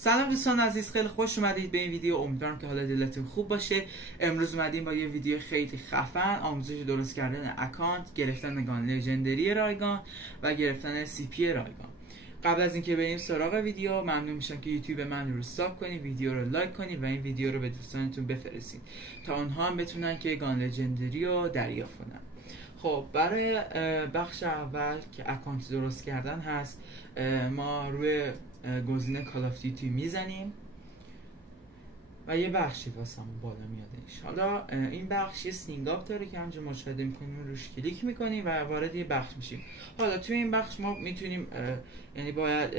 سلام دوستان عزیز، خیلی خوش اومدید به این ویدیو. امیدوارم که حال دلتون خوب باشه. امروز اومدیم با یه ویدیو خیلی خفن، آموزش درست کردن اکانت، گرفتن گان لژندری رایگان و گرفتن سی پی رایگان. قبل از اینکه بریم سراغ ویدیو، ممنون میشم که یوتیوب من رو ساب کنید، ویدیو رو لایک کنید و این ویدیو رو به دوستانتون بفرستید تا اونها هم بتونن که گان لژندری رو دریافت کنن. خب برای بخش اول که اکانت درست کردن هست، ما روی گزینه کال آف دیوتی میزنیم و یه بخشی واسمون بالا میادش. حالا این بخش یه سینگ آپ داره که همونجا مشاهده میکنیم، روش کلیک میکنیم و وارد یه بخش میشیم. حالا توی این بخش ما میتونیم یعنی باید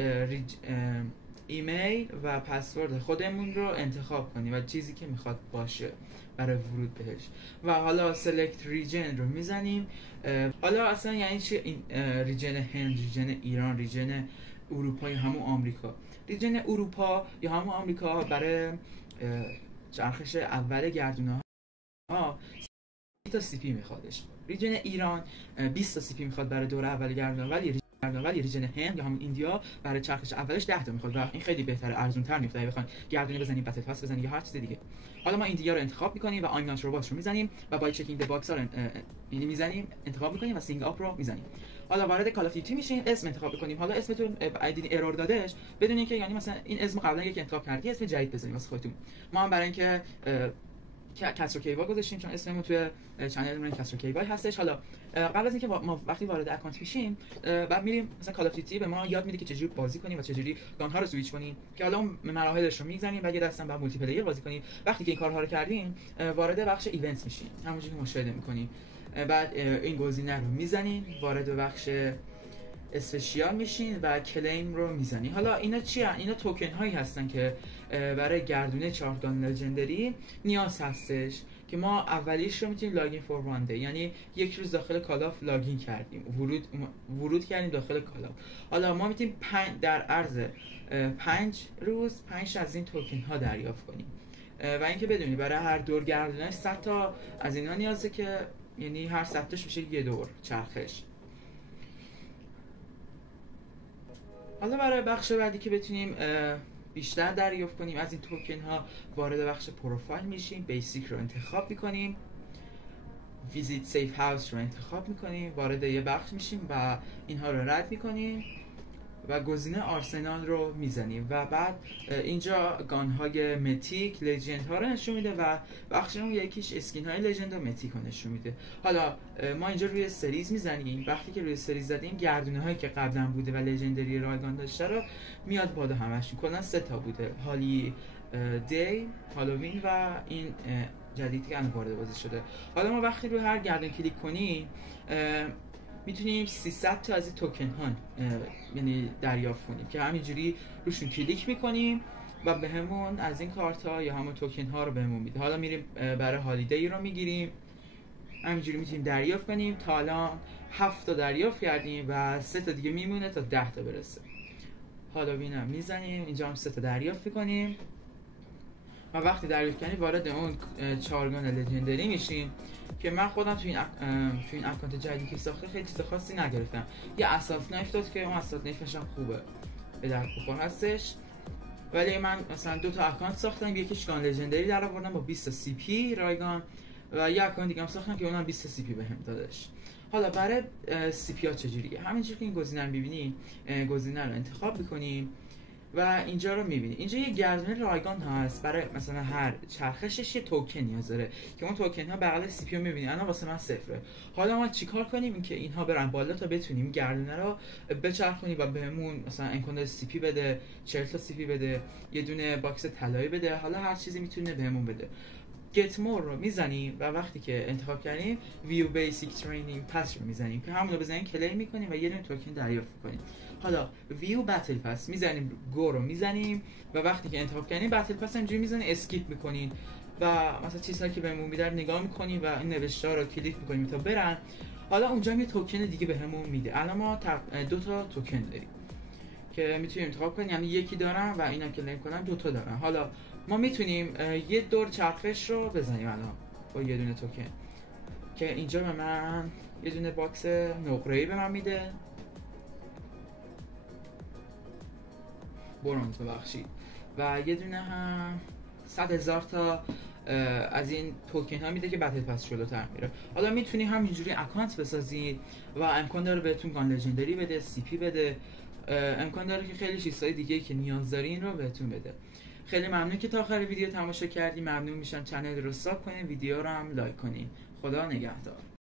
ایمیل و پسورد خودمون رو انتخاب کنیم و چیزی که میخواد باشه برای ورود بهش. و حالا سلکت ریجن رو میزنیم. حالا اصلا یعنی چی این ریجن هند، ریجن ایران، ریجن اروپا یا همون آمریکا؟ ریجن اروپا یا همون آمریکا برای چرخش اول گردونه ها 30 تا سی پی میخوادش. ریجن ایران 20 تا سی پی میخواد برای دوره اول گردونه، ولی ریجن هند یا همون ایندیا برای چرخش اولش 10 تا میخواد و این خیلی بهتره، ارزون تر میفته. اگه بخواید گردونه بزنید، بتل پاس بزنید یا هر چیز دیگه. حالا ما ایندیا رو انتخاب میکنیم و آیم نات ربات رو میزنیم و با چکینگ د باکس ها رو یعنی میزنیم، انتخاب میکنیم و سینگ آپ رو میزنیم. حالا وارد کال آف دیوتی میشیم، اسم انتخاب میکنیم. حالا اسمتون ایدی ارور دادش، بدونین که یعنی مثلا این اسم قبلا یک انتخاب کردی، اسم جدید بزنید واسه خودتون. ما هم برای اینکه کسر کیوای گذاشتیم چون اسممون توی چنلمون کسر کیوای هستش. حالا قبل از اینکه ما وقتی وارد اکانت میشیم، بعد میریم مثلا کال آف دیوتی به ما یاد میده که چجوری بازی کنیم و چجوری گان ها رو سویچ کنیم، که حالا اون مراحلش رو میگذریم و یه دستم بعد مولتی پلییر بازی کنیم. وقتی که این کارها رو کردیم، وارد بخش ایونت میشیم، همونجوری که مشاهده میکنیم. بعد این گزینه رو میزنیم، وارد بخش اسپشیال میشین و کلیم رو میزنی. حالا اینا چی هستن؟ اینا توکن هایی هستن که برای گردونه 4 گان لژندری نیاز هستش که ما اولیش رو میتونیم لاگین فور وان دی، یعنی یک روز داخل کالاف لاگین کردیم، ورود کردیم داخل کالاف. حالا ما میتونیم در عرض 5 روز 5 از این توکن ها دریافت کنیم و اینکه بدونید برای هر دور گردونش 100 تا از اینا نیازه که یعنی هر 100 تاش میشه یه دور چرخش. حالا برای بخش بعدی که بتونیم بیشتر دریافت کنیم از این توکن ها، وارد بخش پروفایل میشیم، بیسیک رو انتخاب میکنیم، ویزیت سیف هاوس رو انتخاب میکنیم، وارد یه بخش میشیم و اینها رو رد میکنیم و گزینه آرسنال رو میزنیم و بعد اینجا گان های متیک لژند ها رو نشون میده و بخش اون یکیش اسکین های لژند و متیک رو نشون میده. حالا ما اینجا روی سریز میزنیم. وقتی که روی سریز زدیم، گردونه هایی که قبلا بوده و لژندری رایگان داشته رو میاد بالا، همشون کلا 3 تا بوده: هالی دی، هالووین و این جدیدی که الان وارد بازی شده. حالا ما وقتی روی هر گردون کلیک کنیم، میتونیم 300 تا از این توکن ها یعنی دریافت کنیم که همینجوری روشون کلیک میکنیم و بهمون از این کارت ها یا همون توکن ها رو بهمون میده. حالا میریم برای هالیدی رو میگیریم، همینجوری میتونیم دریافت کنیم. تا الان 7 تا دریافت کردیم و 3 تا دیگه میمونه تا 10 تا برسه. هالووین هم میزنیم، اینجا هم 3 تا دریافت کنیم و وقتی دریافت کنیم وارد اون 4 گان لژندری میشیم که من خودم تو این اکانت جدیدی که ساخته خیلی چیز خاصی نگرفتم. یه اساس نایف داد که اون اساس نایفش هم خوبه، به درد بخور هستش. ولی من مثلا 2 تا اکانت ساختم، یکیش گان لژندری در آوردم با 20 تا سی پی رایگان و یه اکانت دیگه هم ساختم که اونم 20 تا سی پی بهم دادش. حالا برای سی پی ها چجوریه؟ همینجوری که این گزینه رو می‌بینید، گزینه رو انتخاب می‌کنیم و اینجا رو میبینید. اینجا یه گردونه رایگان هست، برای مثلا هر چرخشش یه توکن نیاز داره که اون توکن ها بغل سی پی رو میبینید. الان واسه من 0. حالا ما چیکار کنیم؟ اینکه اینها برن بالا تا بتونیم گردونه رو بچرخونیم و بهمون مثلا امکان سی پی بده، 40 تا سی پی بده، یه دونه باکس طلایی بده، حالا هر چیزی میتونه بهمون بده. Get more رو میزنیم و وقتی که انتخاب کردیم View Basic Training Pass رو میزنیم که همون رو بزنیم کلیم میکنیم و یه دونه توکن دریافت کنیم. حالا View Battle Pass میزنیم، Go رو میزنیم و وقتی که انتخاب کردیم Battle Pass اینجوری میزنیم، اسکیپ میکنین و مثلا چیزهایی که بهمون میده نگاه میکنیم و این نوشته‌ها رو کلیک میکنیم تا برن. حالا اونجا یه توکن دیگه بهمون میده. الان ما 2 تا توکن داریم که میتونیم انتخاب کنیم، یعنی یکی دارم و اینا کلیم کنم 2 تا دارم. حالا ما میتونیم یه دور چرخش رو بزنیم الان با یه دونه توکن که اینجا به من یه دونه باکس نقره‌ای به من میده، برونز ببخشید. و یه دونه هم 100,000 تا از این توکن ها میده که بتل پس جلوتر میره. حالا میتونی همینجوری اکانت بسازی و امکان داره بهتون گان لژندری بده، سی پی بده، امکان داره که خیلی چیزهای دیگه که نیاز دارین رو بهتون بده. خیلی ممنون که تا آخر ویدیو تماشا کردی. ممنون میشم چنل رو ساب کنین، ویدیو رو هم لایک کنین. خدا نگهدار.